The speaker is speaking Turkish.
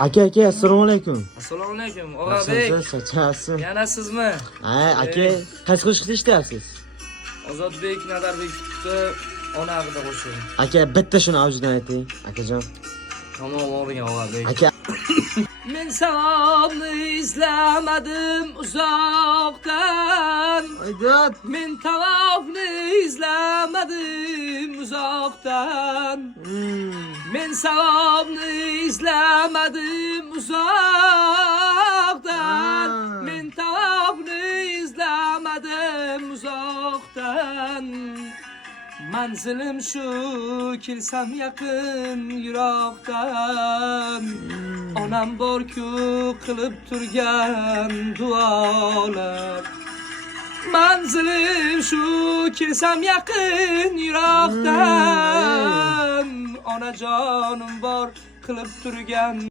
Aka, assalomu alaykum. Assalomu alaykum, Og'abek. Chachasiz. Yana sizmi? Ha, aka, qaysi qo'shiqda ishlayapsiz? Ozodbek Nadarbek tutdi, ona haqida qo'shiq. Aka, bitta shuni avjidan ayting, akajon. Tamom, o'rgan Og'abek. Aka, Men savobni izlamadim uzoqdan. aydat. Men tavofni izlamadim uzoqdan. Men savobni izlamadim uzoqdan. Men tavofni izlamadim uzoqdan. Manzilim shu, kelsam yaqin yiroqdan. Onam bor-ku qilib turgan duolar. Manzilim shu, kelsam yaqin yiroqdan. Onajonim bor qilib turgan